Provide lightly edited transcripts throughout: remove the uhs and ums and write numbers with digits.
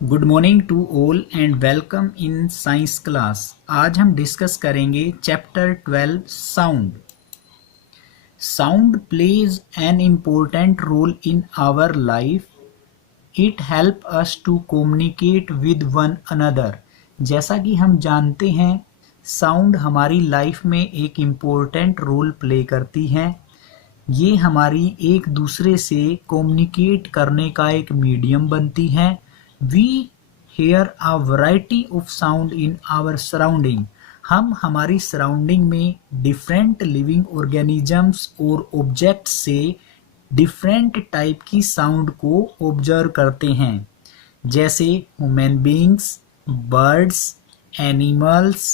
Good morning to all and welcome in science class. आज हम discuss करेंगे chapter 12 sound. Sound plays an important role in our life. It help us to communicate with one another. जैसा कि हम जानते हैं sound हमारी life में एक इम्पोर्टेंट रोल प्ले करती है। ये हमारी एक दूसरे से कम्युनिकेट करने का एक मीडियम बनती है। We hear a variety of sound in our surrounding. हम हमारी सराउंडिंग में डिफरेंट लिविंग ऑर्गेनिजम्स और ऑब्जेक्ट्स से डिफरेंट टाइप की साउंड को ऑब्जर्व करते हैं, जैसे human beings, birds, animals,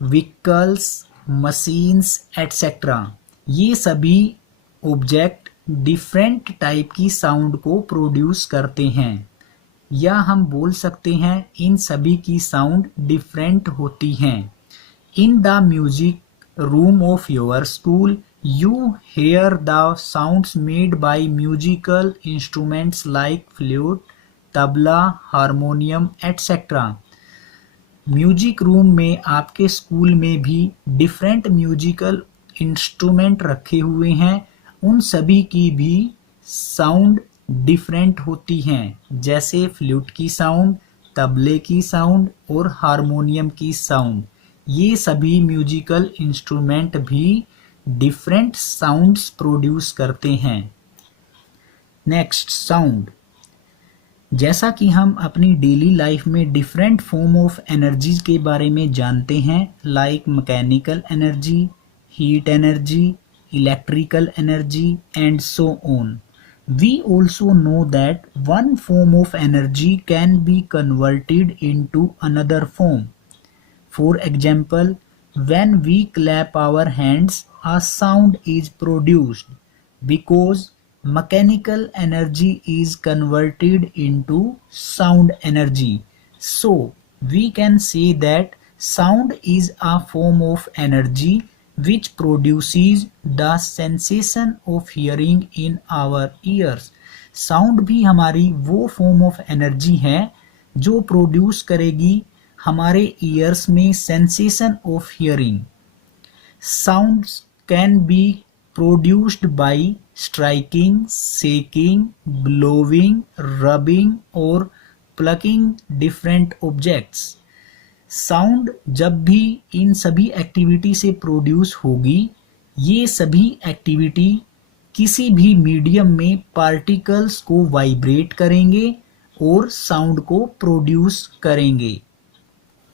vehicles, machines etcetera. ये सभी ऑब्जेक्ट डिफरेंट टाइप की साउंड को प्रोड्यूस करते हैं, या हम बोल सकते हैं इन सभी की साउंड डिफरेंट होती हैं। In the music room of your school you hear the sounds made by musical instruments like flute, tabla, harmonium etc. Music room में आपके स्कूल में भी डिफरेंट म्यूजिकल इंस्ट्रूमेंट रखे हुए हैं, उन सभी की भी साउंड डिफरेंट होती हैं, जैसे फ्लूट की साउंड, तबले की साउंड और हारमोनियम की साउंड। ये सभी म्यूजिकल इंस्ट्रूमेंट भी डिफरेंट साउंड्स प्रोड्यूस करते हैं। Next, sound. जैसा कि हम अपनी डेली लाइफ में डिफरेंट फॉर्म ऑफ एनर्जीज के बारे में जानते हैं, like mechanical energy, heat energy, electrical energy and so on. We also know that one form of energy can be converted into another form. For example, when we clap our hands, a sound is produced because mechanical energy is converted into sound energy. So, we can say that sound is a form of energy which produces the sensation of hearing in our ears. Sound भी हमारी वो form of energy है जो produce करेगी हमारे years में sensation of hearing. Sounds can be produced by striking, shaking, blowing, rubbing और plucking different objects. Sound जब भी इन सभी एक्टिविटी से प्रोड्यूस होगी, ये सभी एक्टिविटी किसी भी मीडियम में पार्टिकल्स को वाइब्रेट करेंगे और साउंड को प्रोड्यूस करेंगे।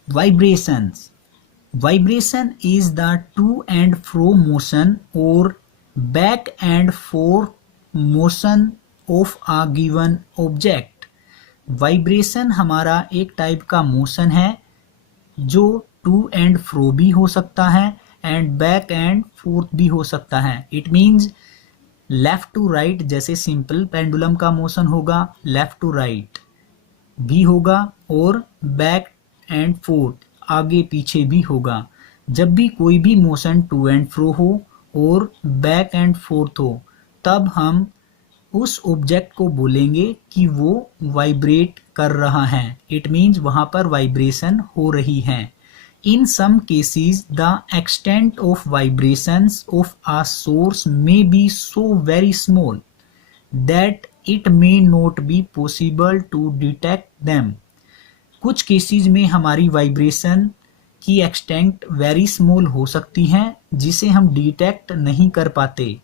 Vibrations. Vibration is the to and fro motion और back and forth motion of a given object. Vibration हमारा एक टाइप का मोशन है जो टू एंड फ्रो भी हो सकता है एंड बैक एंड फोर्थ भी हो सकता है। It means left to right, जैसे सिंपल पेंडुलम का मोशन होगा, लेफ्ट टू राइट भी होगा और बैक एंड फोर्थ आगे पीछे भी होगा। जब भी कोई भी मोशन टू एंड फ्रो हो और बैक एंड फोर्थ हो, तब हम उस ऑब्जेक्ट को बोलेंगे कि वो वाइब्रेट कर रहा है। इट मीन्स वहां पर वाइब्रेशन हो रही है। In some cases the extent of vibrations of a source may be so very small that it may not be possible to detect them. कुछ केसेस में हमारी वाइब्रेशन की एक्सटेंट वेरी स्मॉल हो सकती है जिसे हम डिटेक्ट नहीं कर पाते।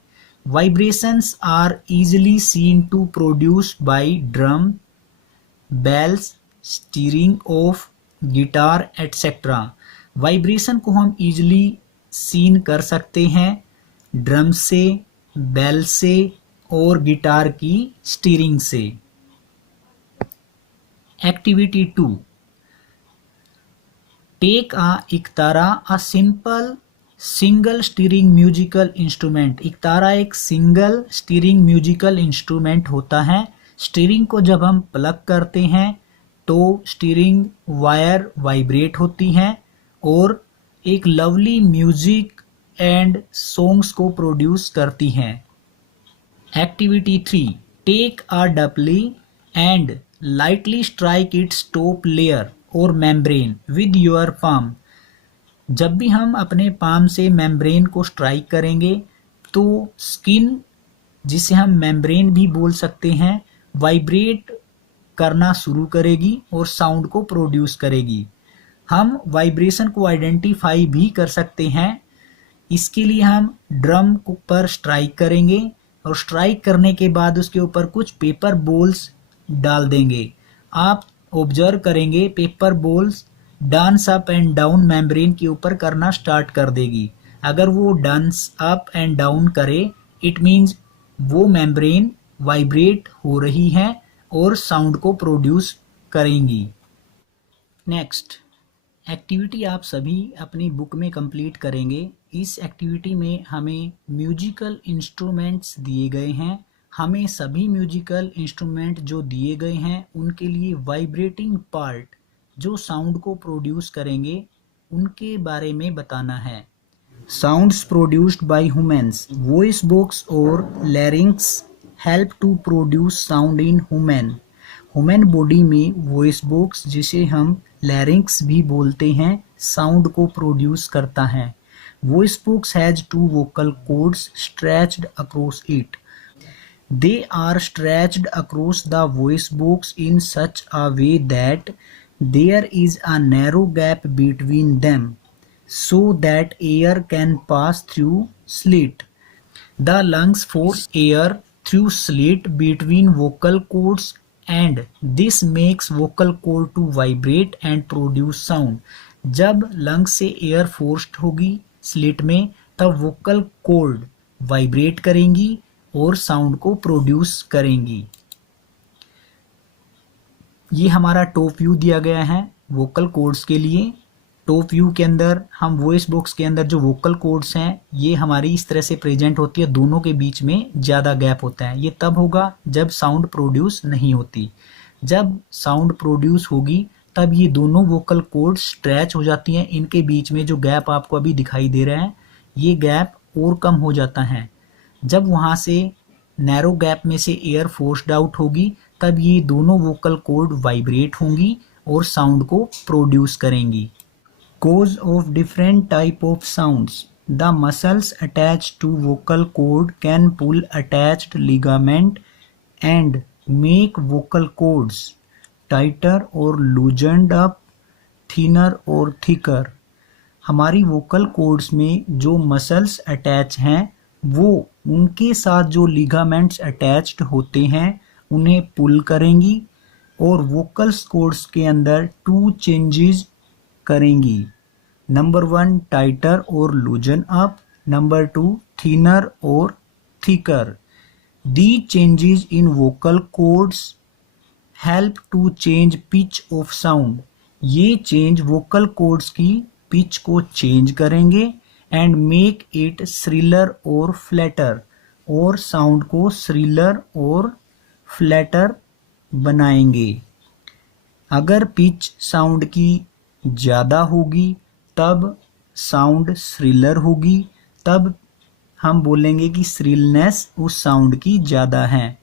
Vibrations are easily seen to produce by drum, bells, steering of guitar etc. Vibration को हम इजीली सीन कर सकते हैं ड्रम से, बेल से और गिटार की स्टीयरिंग से। Activity 2, take a ektara, a simple single string musical instrument. Ektara एक सिंगल स्टीयरिंग म्यूजिकल इंस्ट्रूमेंट होता है। स्टीयरिंग को जब हम प्लग करते हैं तो स्टीयरिंग वायर वाइब्रेट होती हैं और एक लवली म्यूजिक एंड सॉन्ग्स को प्रोड्यूस करती हैं। Activity 3, take a dafli and Lightly strike its top layer or membrane with your palm. जब भी हम अपने पाम से मेम्ब्रेन को स्ट्राइक करेंगे तो स्किन, जिसे हम मेम्ब्रेन भी बोल सकते हैं, वाइब्रेट करना शुरू करेगी और साउंड को प्रोड्यूस करेगी। हम वाइब्रेशन को आइडेंटिफाई भी कर सकते हैं। इसके लिए हम ड्रम पर स्ट्राइक करेंगे और स्ट्राइक करने के बाद उसके ऊपर कुछ पेपर बॉल्स डाल देंगे। आप ऑब्जर्व करेंगे paper balls dance up and down membrane के ऊपर करना स्टार्ट कर देगी। अगर वो डांस अप एंड डाउन करे, इट मीन्स वो मेम्ब्रेन वाइब्रेट हो रही है और साउंड को प्रोड्यूस करेंगी। नेक्स्ट एक्टिविटी आप सभी अपनी बुक में कंप्लीट करेंगे। इस एक्टिविटी में हमें म्यूजिकल इंस्ट्रूमेंट्स दिए गए हैं। हमें सभी म्यूजिकल इंस्ट्रूमेंट जो दिए गए हैं उनके लिए वाइब्रेटिंग पार्ट जो साउंड को प्रोड्यूस करेंगे उनके बारे में बताना है। Sounds produced by humans, voice box और larynx help to produce sound in human body में वॉइस बॉक्स, जिसे हम लैरिंक्स भी बोलते हैं, साउंड को प्रोड्यूस करता है। Voice box has 2 vocal cords stretched across it. They are stretched across the voice box in such a way that there is a narrow gap between them so that air can pass through slit. The lungs force air through slit between vocal cords and this makes vocal cord to vibrate and produce sound. जब lungs से air forced होगी slit में, तब vocal cord vibrate करेंगी और sound को produce करेंगी। ये हमारा टॉप व्यू दिया गया है वोकल कॉर्ड्स के लिए। टॉप व्यू के अंदर हम वॉइस बॉक्स के अंदर जो वोकल कॉर्ड्स हैं ये हमारी इस तरह से प्रेजेंट होती है, दोनों के बीच में ज़्यादा गैप होता है। ये तब होगा जब साउंड प्रोड्यूस नहीं होती। जब साउंड प्रोड्यूस होगी तब ये दोनों वोकल कॉर्ड्स स्ट्रेच हो जाती हैं। इनके बीच में जो गैप आपको अभी दिखाई दे रहा है ये गैप और कम हो जाता है। जब वहाँ से नैरो गैप में से एयर फोर्स्ड आउट होगी तब ये दोनों वोकल कॉर्ड वाइब्रेट होंगी और साउंड को प्रोड्यूस करेंगी। Cause of different type of sounds. The muscles attached to vocal cord can pull attached ligament and make vocal cords tighter or loosened up, thinner or thicker. हमारी vocal cords में जो muscles attach हैं वो उनके साथ जो ligaments attached होते हैं उन्हें पुल करेंगी और वोकल कॉर्ड्स के अंदर 2 चेंजेस करेंगी। नंबर 1 टाइटर और लूजन अप, नंबर 2 थिनर और thicker. The changes in vocal cords help to change pitch of sound. ये चेंज वोकल कॉर्ड्स की पिच को चेंज करेंगे एंड मेक इट श्रिलर और फ्लैटर, और साउंड को श्रिलर और फ्लैटर बनाएंगे। अगर पिच साउंड की ज़्यादा होगी तब साउंड श्रिलर होगी, तब हम बोलेंगे कि श्रिलनेस उस साउंड की ज़्यादा है।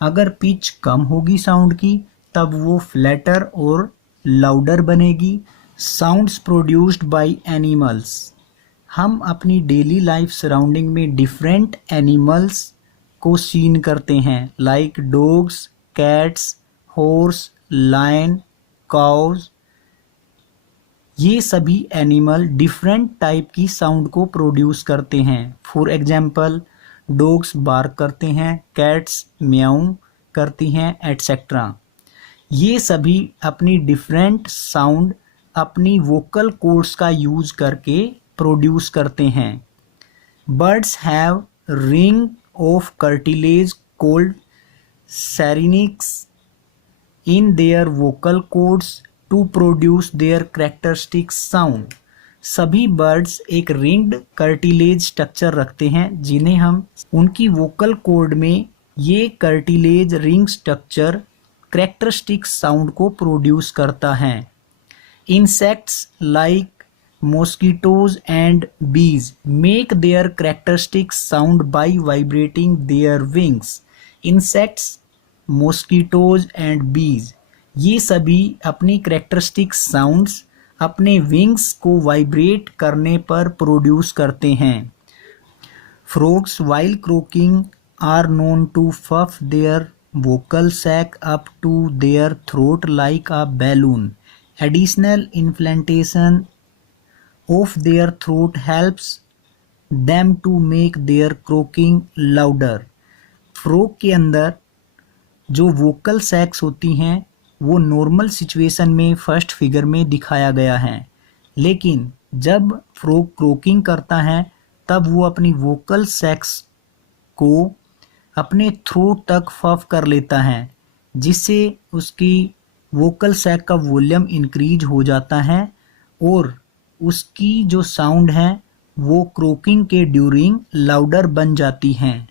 अगर पिच कम होगी साउंड की तब वो फ्लैटर और लाउडर बनेगी। Sounds produced by animals. हम अपनी डेली लाइफ सराउंडिंग में डिफरेंट एनिमल्स को सीन करते हैं, like dogs, cats, horse, lion, cows. ये सभी एनिमल डिफरेंट टाइप की साउंड को प्रोड्यूस करते हैं। फॉर एग्जाम्पल डॉग्स बार्क करते हैं, कैट्स म्याऊ करती हैं, एटसेट्रा। ये सभी अपनी डिफरेंट साउंड अपनी वोकल कॉर्ड्स का यूज करके प्रोड्यूस करते हैं। Birds have ring of cartilage called syrinx in their vocal cords to produce their characteristic sound. सभी बर्ड्स एक रिंग्ड कार्टिलेज स्ट्रक्चर रखते हैं जिन्हें हम उनकी वोकल कॉर्ड में ये cartilage ring structure characteristic sound को प्रोड्यूस करता है। Insects like mosquitoes and bees make their characteristic sound by vibrating their wings. Insects, mosquitoes and bees ये सभी अपनी करेक्टरिस्टिक साउंड्स अपने विंग्स को वाइब्रेट करने पर प्रोड्यूस करते हैं। Frogs while croaking are known to puff their vocal sac up to their throat like a balloon. Additional inflation of their throat helps them to make their croaking louder. Frog के अंदर जो vocal सैक्स होती हैं वो normal situation में first figure में दिखाया गया है, लेकिन जब फ्रॉग क्रोकिंग करता है तब वो अपनी वोकल सैक्स को अपने थ्रोट तक फफ कर लेता है, जिससे उसकी वोकल सैक का वॉल्यूम इंक्रीज हो जाता है और उसकी जो साउंड है वो क्रोकिंग के ड्यूरिंग लाउडर बन जाती हैं।